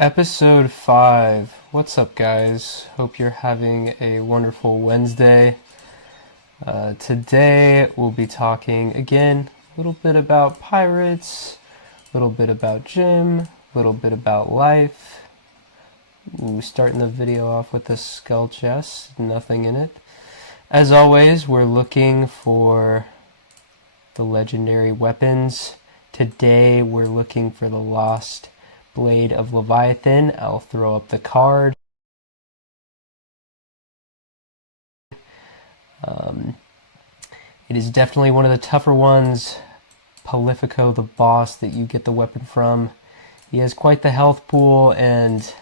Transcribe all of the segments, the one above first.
Episode 5. What's up, guys? Hope you're having a wonderful Wednesday. Today we'll be talking again a little bit about pirates, a little bit about gym, a little bit about life. Starting the video off with a skull chest, nothing in it. As always, we're looking for the legendary weapons. Today we're looking for the lost Blade of Leviathan. I'll throw up the card. It is definitely one of the tougher ones. Palifico, the boss that you get the weapon from. He has quite the health pool, and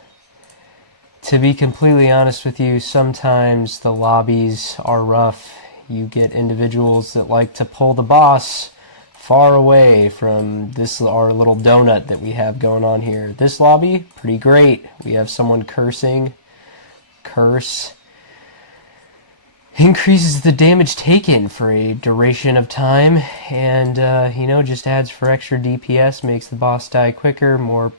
to be completely honest with you, sometimes the lobbies are rough. You get individuals that like to pull the boss far away from our little donut that we have going on here. This lobby, pretty great. We have someone cursing. Curse increases the damage taken for a duration of time, and just adds for extra DPS, makes the boss die quicker, more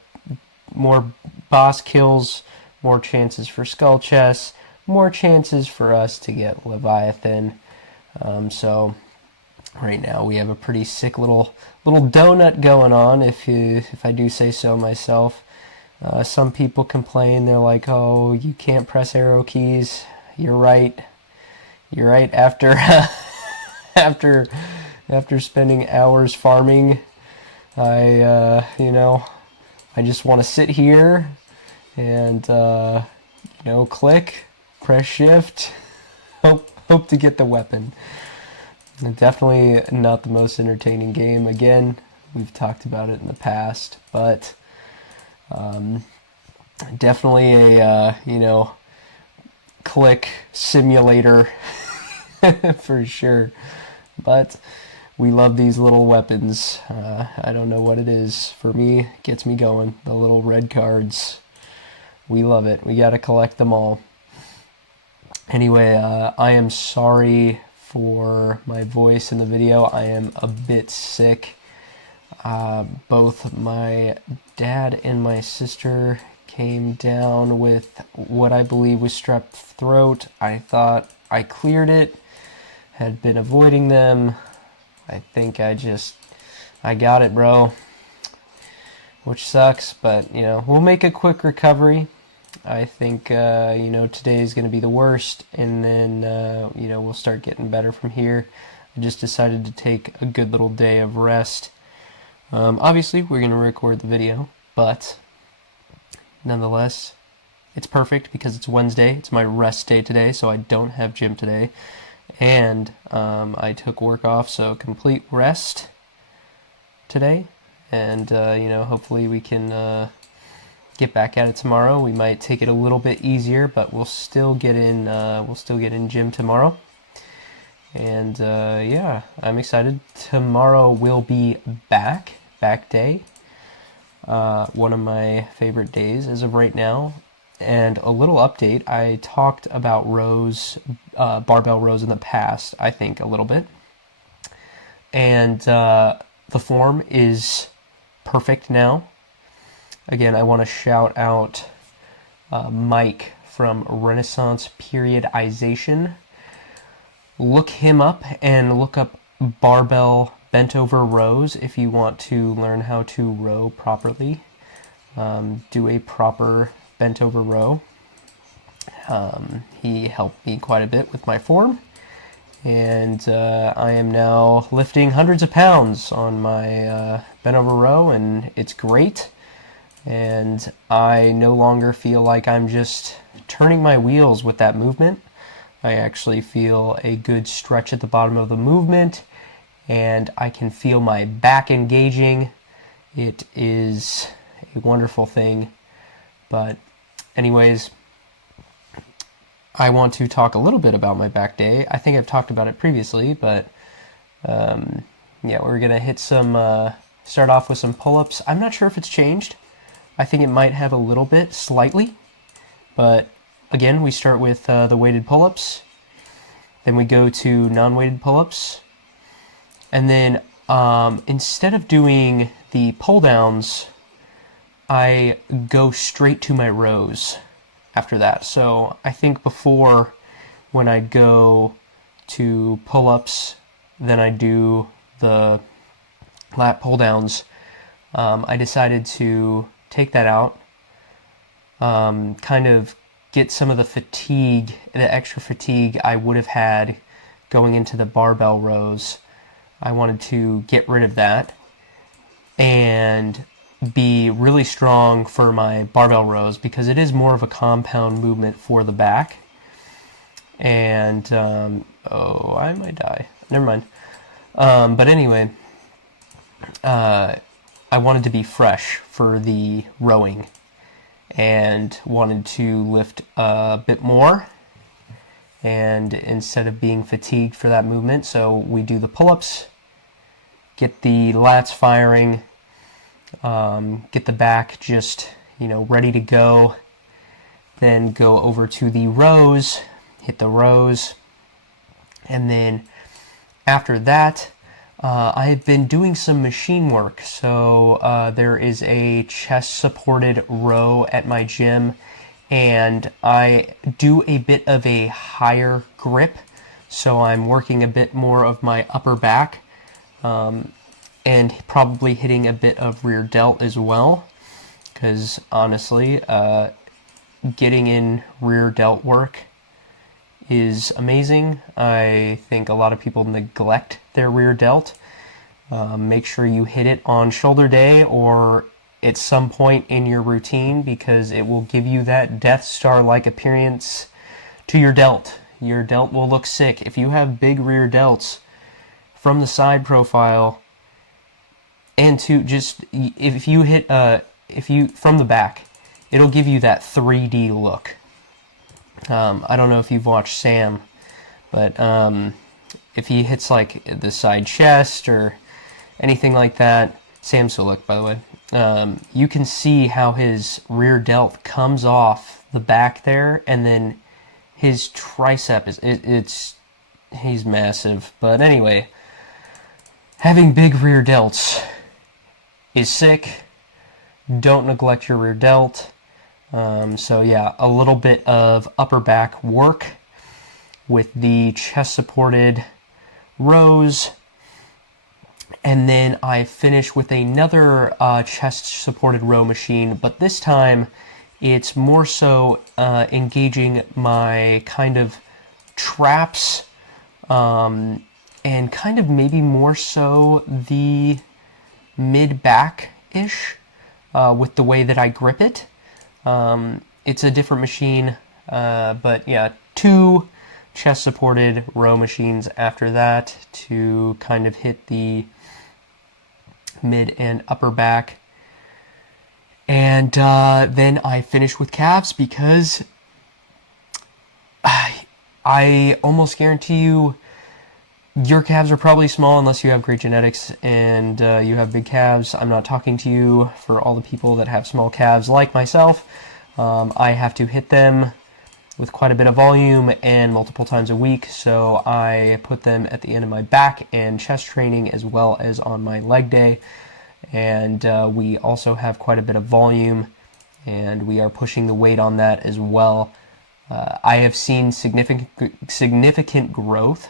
boss kills, more chances for skull chests, more chances for us to get Leviathan. So right now we have a pretty sick little donut going on, if I do say so myself. Some people complain, they're like, oh, you can't press arrow keys. You're right. After after spending hours farming, I just want to sit here and click, press shift, hope to get the weapon. Definitely not the most entertaining game. Again, we've talked about it in the past, but definitely a click simulator for sure. But we love these little weapons. I don't know what it is. For me, it gets me going. The little red cards. We love it. We gotta collect them all. Anyway, I am sorry for my voice in the video. I am a bit sick. Both my dad and my sister came down with what I believe was strep throat. I thought I cleared it, had been avoiding them. I think I got it, bro, which sucks, but we'll make a quick recovery. I think today is going to be the worst, and then we'll start getting better from here. I just decided to take a good little day of rest. Obviously we're going to record the video, but nonetheless, it's perfect because it's Wednesday. It's my rest day today, so I don't have gym today. And I took work off, so complete rest today. And, hopefully we can get back at it tomorrow. We might take it a little bit easier, but we'll still get in gym tomorrow. And, I'm excited. Tomorrow will be back day. One of my favorite days as of right now. And a little update, I talked about rows, barbell rows in the past, I think a little bit. And the form is perfect now. Again, I want to shout out Mike from Renaissance Periodization. Look him up and look up barbell bent over rows if you want to learn how to row properly. Do a proper bent over row. He helped me quite a bit with my form, and I am now lifting hundreds of pounds on my bent over row, and it's great. And I no longer feel like I'm just turning my wheels with that movement. I actually feel a good stretch at the bottom of the movement, and I can feel my back engaging. It is a wonderful thing. But anyways, I want to talk a little bit about my back day. I think I've talked about it previously, but we're gonna hit start off with some pull-ups. I'm not sure if it's changed. I think it might have a little bit, slightly, but again, we start with the weighted pull-ups, then we go to non-weighted pull-ups, and then instead of doing the pull-downs, I go straight to my rows after that. So I think before, when I go to pull-ups, then I do the lat pull-downs, I decided to take that out, kind of get some of the fatigue, the extra fatigue I would have had going into the barbell rows. I wanted to get rid of that and be really strong for my barbell rows, because it is more of a compound movement for the back. And oh, I might die. Never mind. But anyway, I wanted to be fresh for the rowing and wanted to lift a bit more, and instead of being fatigued for that movement, so we do the pull-ups, get the lats firing, get the back just, ready to go, then go over to the rows, hit the rows, and then after that, I've been doing some machine work. So there is a chest-supported row at my gym, and I do a bit of a higher grip, so I'm working a bit more of my upper back, and probably hitting a bit of rear delt as well, because honestly, getting in rear delt work is amazing. I think a lot of people neglect their rear delt. Make sure you hit it on shoulder day or at some point in your routine, because it will give you that Death Star-like appearance to your delt. Your delt will look sick. If you have big rear delts from the side profile, and to just, if you hit, from the back, it'll give you that 3D look. I don't know if you've watched Sam, but if he hits like the side chest or anything like that, Sam Sulek, by the way, you can see how his rear delt comes off the back there, and then his tricep is, he's massive. But anyway, having big rear delts is sick. Don't neglect your rear delt. So yeah, a little bit of upper back work with the chest-supported rows, and then I finish with another chest-supported row machine, but this time it's more so engaging my kind of traps, and kind of maybe more so the mid-back-ish, with the way that I grip it. It's a different machine, but yeah, 2 chest-supported row machines after that to kind of hit the mid and upper back. And then I finish with calves, because I almost guarantee you your calves are probably small unless you have great genetics and you have big calves. I'm not talking to you for all the people that have small calves like myself. I have to hit them with quite a bit of volume and multiple times a week, so I put them at the end of my back and chest training as well as on my leg day. And we also have quite a bit of volume, and we are pushing the weight on that as well. I have seen significant growth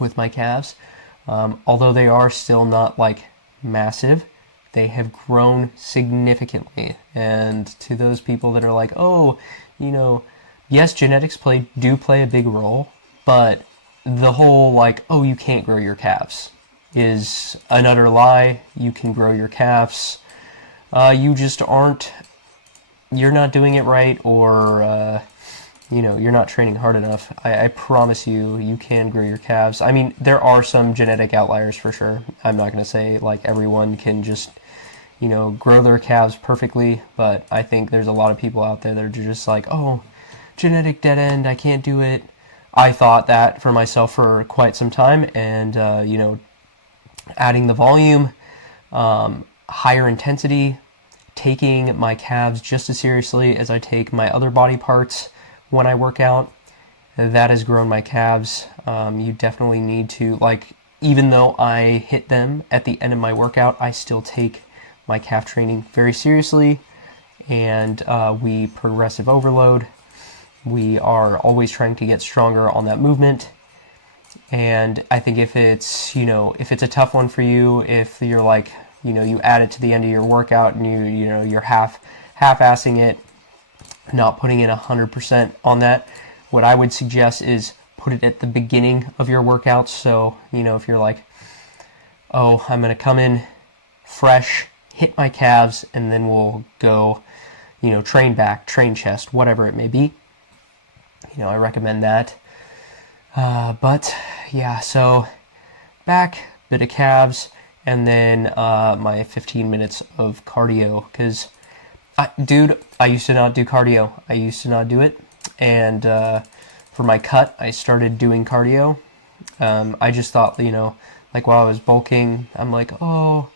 with my calves. Although they are still not like massive, they have grown significantly. And to those people that are like, oh, yes, genetics do play a big role, but the whole like, oh, you can't grow your calves is an utter lie. You can grow your calves. You just you're not doing it right, or you're not training hard enough. I promise you can grow your calves. I mean, there are some genetic outliers for sure. I'm not going to say like everyone can just, grow their calves perfectly, but I think there's a lot of people out there that are just like, oh, genetic dead end, I can't do it. I thought that for myself for quite some time, and, adding the volume, higher intensity, taking my calves just as seriously as I take my other body parts when I work out, that has grown my calves. You definitely need to, even though I hit them at the end of my workout, I still take my calf training very seriously, and we progressive overload. We are always trying to get stronger on that movement. And I think if it's, if it's a tough one for you, if you're like, you add it to the end of your workout and you're half-assing it, not putting in 100% on that, what I would suggest is put it at the beginning of your workouts. So, if you're like, oh, I'm going to come in fresh, hit my calves, and then we'll go, train back, train chest, whatever it may be. I recommend that. But yeah, so back, bit of calves, and then my 15 minutes of cardio. Because, I used to not do cardio. I used to not do it. And for my cut, I started doing cardio. I just thought, like while I was bulking, I'm like, oh,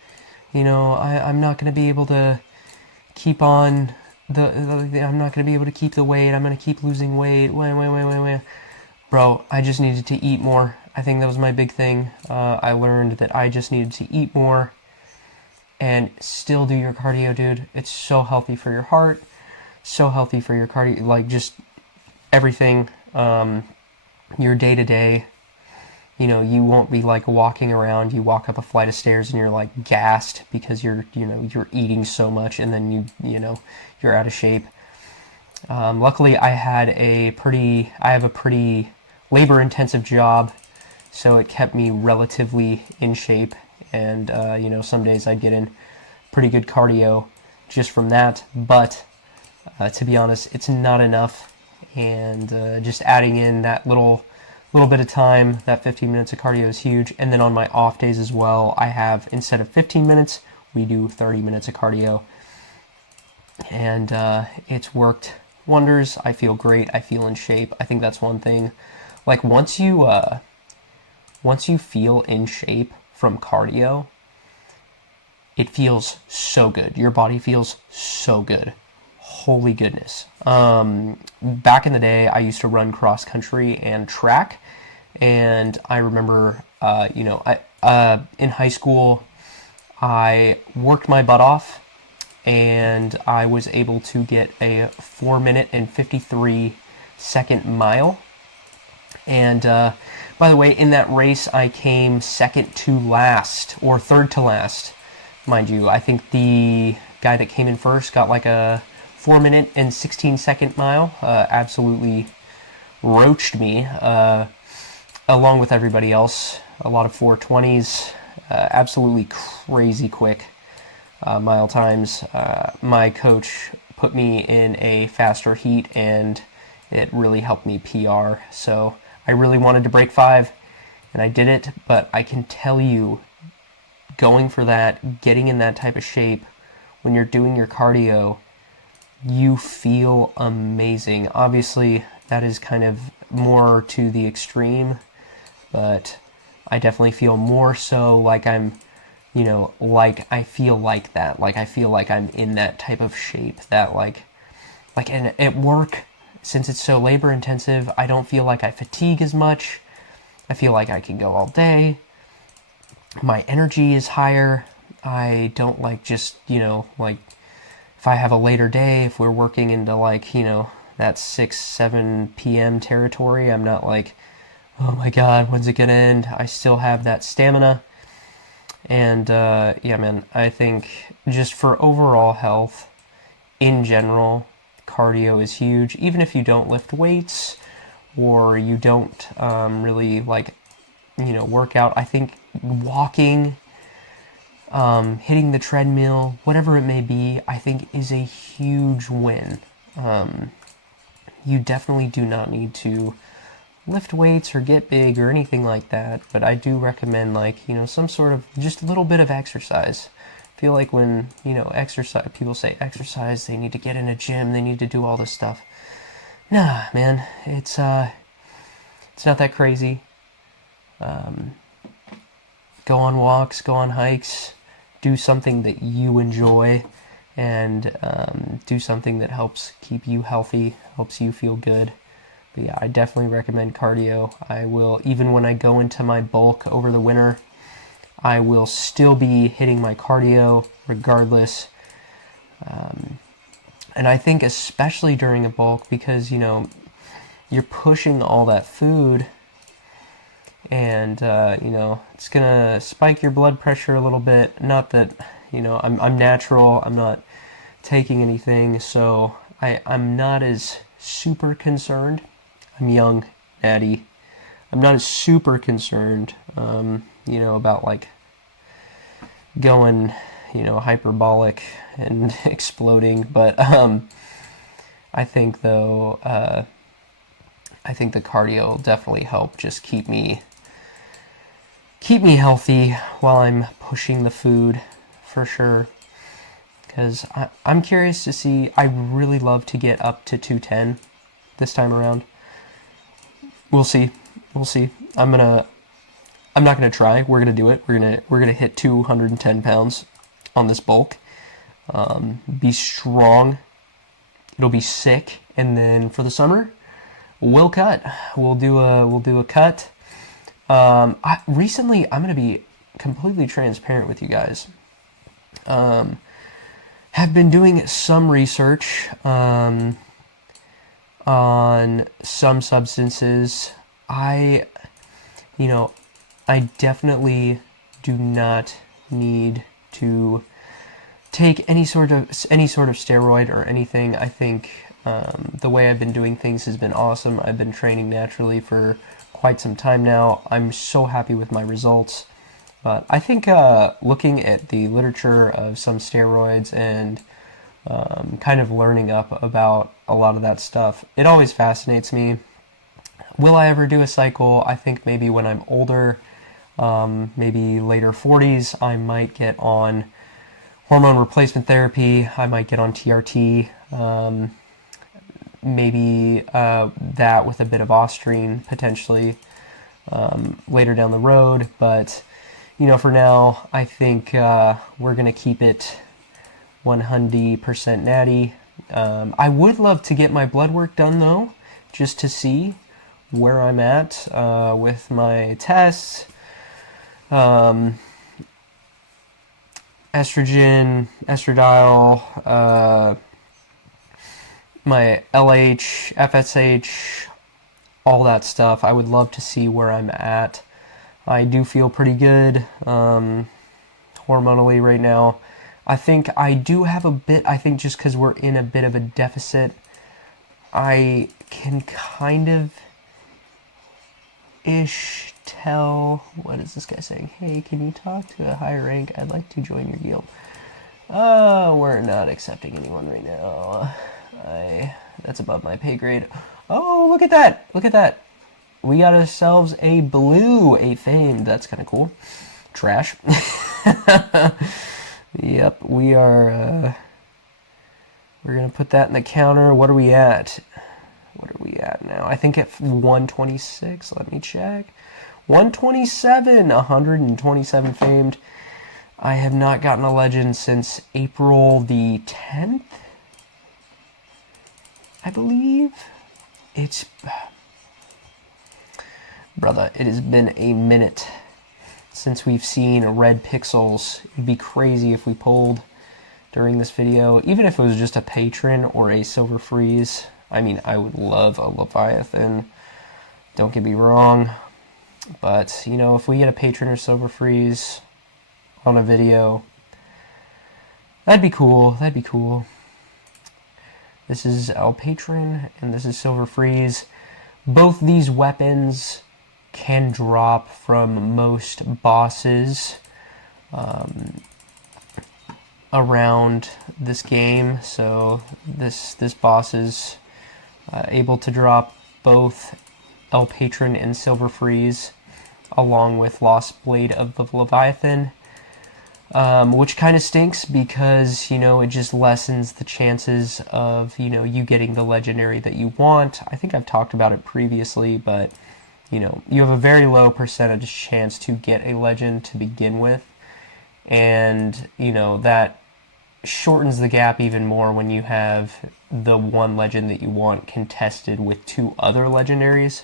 I'm not going to be able to keep on I'm not going to be able to keep the weight. I'm going to keep losing weight. Wait. Bro, I just needed to eat more. I think that was my big thing. I learned that I just needed to eat more and still do your cardio, dude. It's so healthy for your heart, so healthy for your cardio, like just everything, your day-to-day. You won't be like walking around, you walk up a flight of stairs and you're like gassed because you're eating so much, and then you're out of shape. Luckily, I have a pretty labor-intensive job, so it kept me relatively in shape. And some days I'd get in pretty good cardio just from that. But to be honest, it's not enough. And just adding in that little bit of time, that 15 minutes of cardio is huge. And then on my off days as well, I have, instead of 15 minutes, we do 30 minutes of cardio. And it's worked wonders. I feel great. I feel in shape. I think that's one thing. Like once you feel in shape from cardio, it feels so good. Your body feels so good. Holy goodness. Back in the day, I used to run cross country and track, and I remember, in high school, I worked my butt off, and I was able to get a 4-minute and 53-second mile. And by the way, in that race, I came second to last, or third to last, mind you. I think the guy that came in first got like a 4-minute and 16-second mile. Absolutely roached me, along with everybody else. A lot of 420s, absolutely crazy quick mile times. My coach put me in a faster heat, and it really helped me PR. So I really wanted to break 5, and I did it. But I can tell you, going for that, getting in that type of shape, when you're doing your cardio, you feel amazing. Obviously, that is kind of more to the extreme, but I definitely feel more so like I'm, like I feel like that. Like I feel like I'm in that type of shape that and at work, since it's so labor intensive, I don't feel like I fatigue as much. I feel like I can go all day. My energy is higher. I don't just, if I have a later day, if we're working into that 6, 7 p.m. territory, I'm not like, oh my God, when's it gonna end? I still have that stamina. And yeah, man, I think just for overall health in general, cardio is huge. Even if you don't lift weights or you don't really work out, I think walking, hitting the treadmill, whatever it may be, I think is a huge win. You definitely do not need to lift weights or get big or anything like that, but I do recommend some sort of just a little bit of exercise. I feel like when exercise, people say exercise, they need to get in a gym, they need to do all this stuff. Nah, man, it's not that crazy. Go on walks, go on hikes, do something that you enjoy, and do something that helps keep you healthy, helps you feel good. But yeah, I definitely recommend cardio. I will, even when I go into my bulk over the winter, I will still be hitting my cardio regardless. And I think especially during a bulk, because, you know, you're pushing all that food, and, you know, it's going to spike your blood pressure a little bit. Not that, you know, I'm natural, I'm not taking anything, so I'm not as super concerned. I'm young, natty. I'm not as super concerned, you know, about, like, going, you know, hyperbolic and exploding. But I think, though, I think the cardio will definitely help just keep me healthy while I'm pushing the food, for sure. Because I'm curious to see. I really love to get up to 210 this time around. We'll see. We'll see. I'm not gonna try. We're gonna do it. We're gonna hit 210 pounds on this bulk. Be strong. It'll be sick. And then for the summer, we'll cut. We'll do a cut. Recently, I'm gonna be completely transparent with you guys. Have been doing some research on some substances. I definitely do not need to take any sort of steroid or anything. I think the way I've been doing things has been awesome. I've been training naturally for quite some time now. I'm so happy with my results. But I think looking at the literature of some steroids and kind of learning up about a lot of that stuff, it always fascinates me. Will I ever do a cycle? I think maybe when I'm older, maybe later 40s, I might get on hormone replacement therapy. I might get on TRT. Maybe that with a bit of Ostrine potentially later down the road. But you know, for now, I think we're going to keep it 100% natty. I would love to get my blood work done, though, just to see where I'm at with my tests. Estrogen, estradiol, my LH, FSH, all that stuff. I would love to see where I'm at. I do feel pretty good hormonally right now. I think I do have a bit, I think just because we're in a bit of a deficit, I can kind of ish tell. What is this guy saying? Hey, can you talk to a higher rank? I'd like to join your guild. We're not accepting anyone right now. That's above my pay grade. Oh, look at that! Look at that! We got ourselves a blue, a famed. That's kind of cool. Trash. Yep, we are. We're gonna put that in the counter. What are we at? What are we at now? I think at 126. Let me check. 127. 127 famed. I have not gotten a legend since April the 10th, I believe. Brother, it has been a minute since we've seen red pixels. It'd be crazy if we pulled during this video, even if it was just a patron or a silver freeze. I mean, I would love a Leviathan, don't get me wrong, but, you know, if we get a patron or silver freeze on a video, that'd be cool. That'd be cool. This is El Patron, and this is Silver Freeze. Both these weapons can drop from most bosses around this game. So this boss is able to drop both El Patron and Silver Freeze, along with Lost Blade of the Leviathan. Which kind of stinks because, you know, it just lessens the chances of, you know, you getting the legendary that you want. I think I've talked about it previously, but, you know, you have a very low percentage chance to get a legend to begin with. And, you know, that shortens the gap even more when you have the one legend that you want contested with two other legendaries.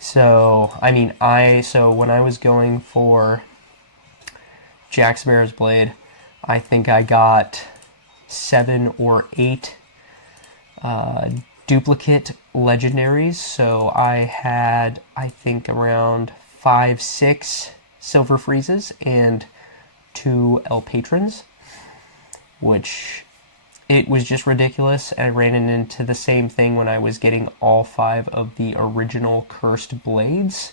So, I mean, so when I was going for Jack Sparrow's Blade, I think I got 7 or 8 duplicate legendaries. So I had, I think, around 5, 6 silver freezes and 2 El Patrons, which it was just ridiculous. I ran into the same thing when I was getting all 5 of the original cursed blades.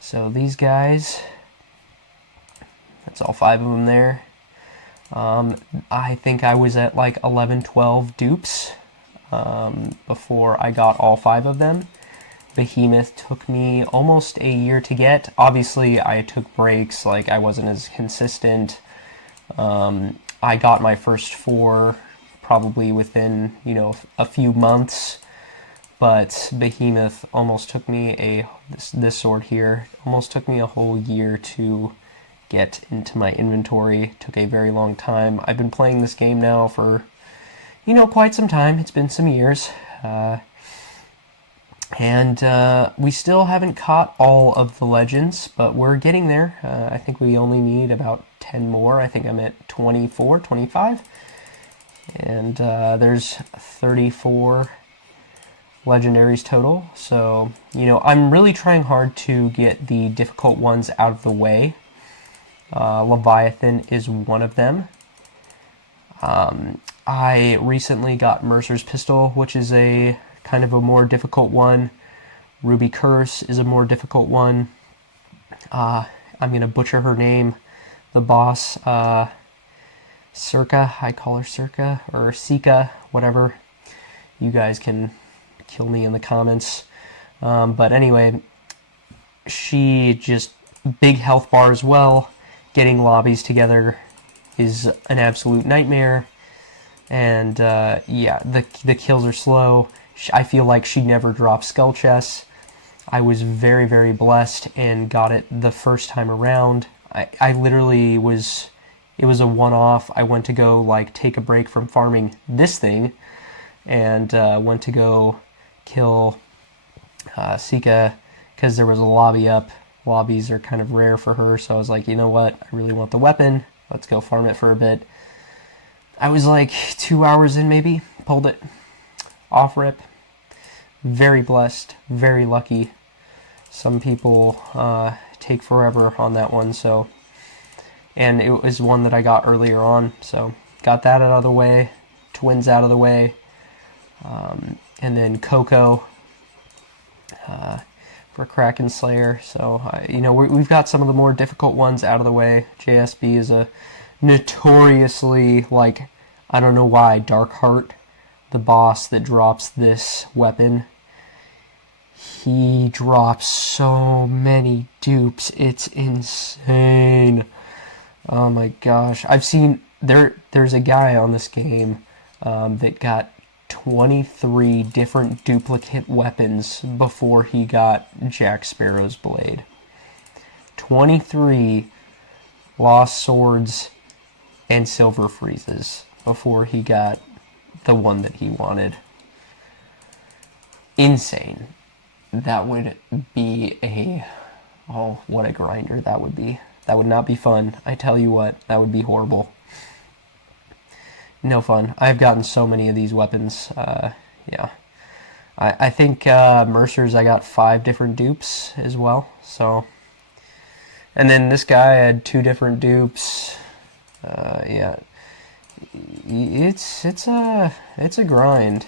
So these guys, that's all 5 of them there. I think I was at like 11, 12 dupes before I got all 5 of them. Behemoth took me almost a year to get. Obviously, I took breaks, like I wasn't as consistent. I got my first 4 probably within, a few months. But Behemoth almost took me this sword here, almost took me a whole year to get into my inventory. Took a very long time. I've been playing this game now for, quite some time. It's been some years. And we still haven't caught all of the legends, but we're getting there. I think we only need about 10 more. I think I'm at 24, 25. And there's 34 legendaries total. So, I'm really trying hard to get the difficult ones out of the way. Leviathan is one of them. I recently got Mercer's Pistol, which is a kind of a more difficult one. Ruby Curse is a more difficult one. I'm going to butcher her name. The boss, Circa, I call her Circa, or Sika, whatever. You guys can kill me in the comments. But anyway, she just, big health bar as well. Getting lobbies together is an absolute nightmare. And yeah, the kills are slow. I feel like she never drops skull chests. I was very, very blessed and got it the first time around. I literally was, it was a one-off. I went to go take a break from farming this thing and went to go kill Sika because there was a lobby up. Lobbies are kind of rare for her, so I was like, you know what? I really want the weapon. Let's go farm it for a bit. I was like 2 hours in maybe, pulled it off rip. Very blessed, very lucky. Some people take forever on that one, so. And it was one that I got earlier on, so got that out of the way. Twins out of the way. And then Coco for Kraken Slayer. So, we've got some of the more difficult ones out of the way. JSB is a notoriously, I don't know why, Darkheart, the boss that drops this weapon, he drops so many dupes. It's insane. Oh my gosh. I've seen, there's a guy on this game that got 23 different duplicate weapons before he got Jack Sparrow's blade. 23 lost swords and silver freezes before he got the one that he wanted. Insane. That would be oh, what a grinder that would be. That would not be fun. I tell you what, that would be horrible. No fun. I've gotten so many of these weapons. Yeah. I think Mercer's I got 5 different dupes as well. So, and then this guy had 2 different dupes. Yeah. It's a grind.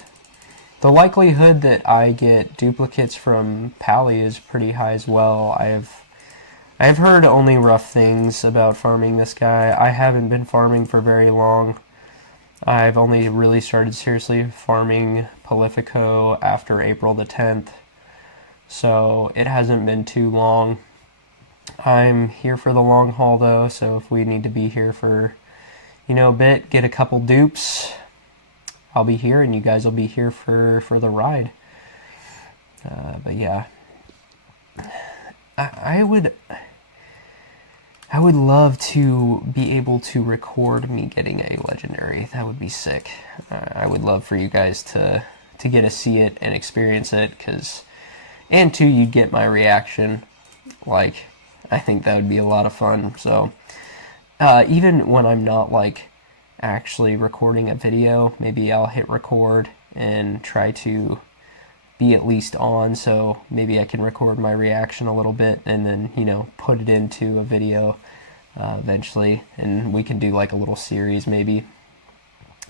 The likelihood that I get duplicates from Pally is pretty high as well. I've heard only rough things about farming this guy. I haven't been farming for very long. I've only really started seriously farming Prolifico after April the 10th. So it hasn't been too long. I'm here for the long haul though, so if we need to be here for, a bit, get a couple dupes, I'll be here and you guys will be here for the ride. But yeah, I would love to be able to record me getting a legendary. That would be sick. I would love for you guys to get to see it and experience it, and too, you'd get my reaction. I think that would be a lot of fun. So even when I'm not like actually recording a video, maybe I'll hit record and try to be at least on, so maybe I can record my reaction a little bit and then, put it into a video eventually, and we can do like a little series maybe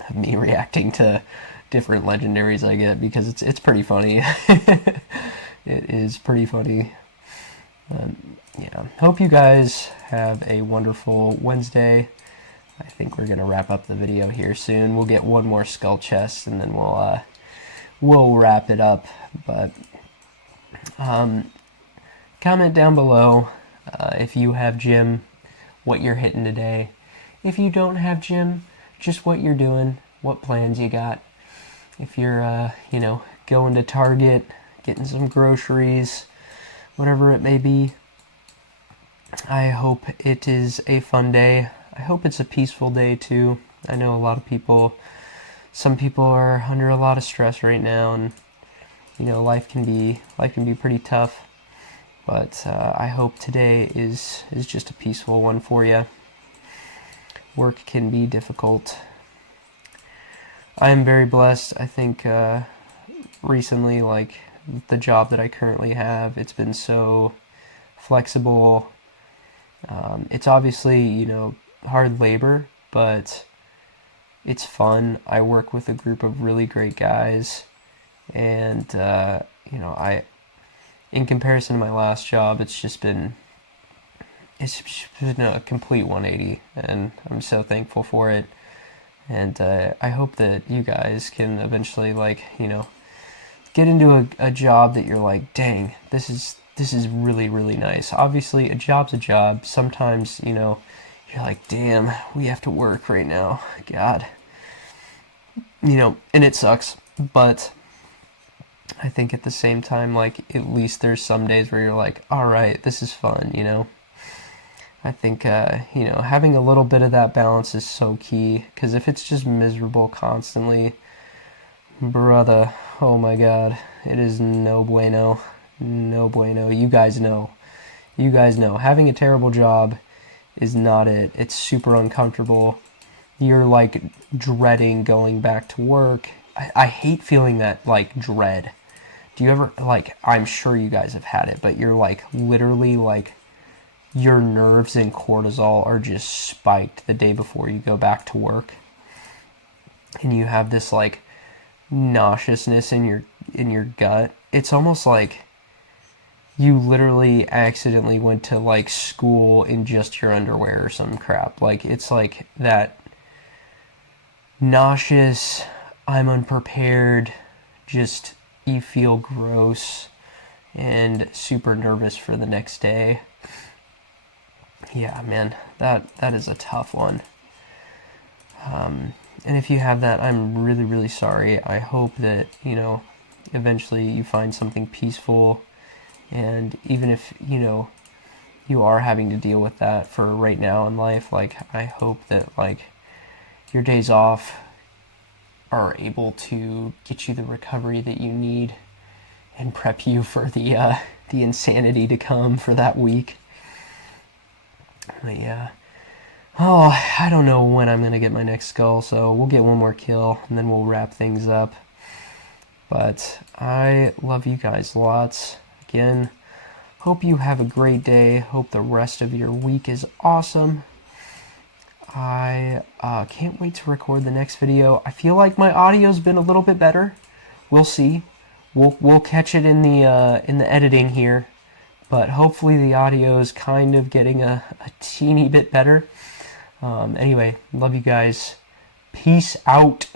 of me reacting to different legendaries I get, because it's pretty funny. It is pretty funny. Yeah, hope you guys have a wonderful Wednesday. I think we're gonna wrap up the video here soon. We'll get one more skull chest and then we'll wrap it up. But comment down below if you have gym, what you're hitting today. If you don't have gym, just what you're doing, what plans you got. If you're going to Target, getting some groceries, whatever it may be. I hope it is a fun day. I hope it's a peaceful day too. I know a lot of some people are under a lot of stress right now, and life can be pretty tough. But I hope today is just a peaceful one for you. Work can be difficult. I am very blessed. I think recently, like the job that I currently have, it's been so flexible. It's obviously, hard labor, but it's fun. I work with a group of really great guys, and in comparison to my last job, it's just been a complete 180, and I'm so thankful for it. And I hope that you guys can eventually, get into a job that you're like, dang, this is really, really nice. Obviously, a job's a job. Sometimes, you're like, damn, we have to work right now. God. And it sucks. But I think at the same time, at least there's some days where you're like, alright, this is fun, I think, having a little bit of that balance is so key. Because if it's just miserable constantly, brother, oh my god, it is no bueno. No bueno. You guys know. Having a terrible job is not it. It's super uncomfortable. You're dreading going back to work. I hate feeling that dread. Do you ever I'm sure you guys have had it, but you're literally your nerves and cortisol are just spiked the day before you go back to work. And you have this nauseousness in your gut. It's almost like you literally accidentally went to school in just your underwear or some crap. It's that nauseous, I'm unprepared, just you feel gross and super nervous for the next day. Yeah, man, that is a tough one. And if you have that, I'm really, really sorry. I hope that, eventually you find something peaceful. And even if, you are having to deal with that for right now in life, I hope that, your days off are able to get you the recovery that you need and prep you for the insanity to come for that week. But yeah. Oh, I don't know when I'm going to get my next skull, so we'll get one more kill, and then we'll wrap things up. But I love you guys lots. Again, hope you have a great day. Hope the rest of your week is awesome. I can't wait to record the next video. I feel like my audio's been a little bit better. We'll see. We'll catch it in the editing here. But hopefully the audio is kind of getting a teeny bit better. Anyway, love you guys. Peace out.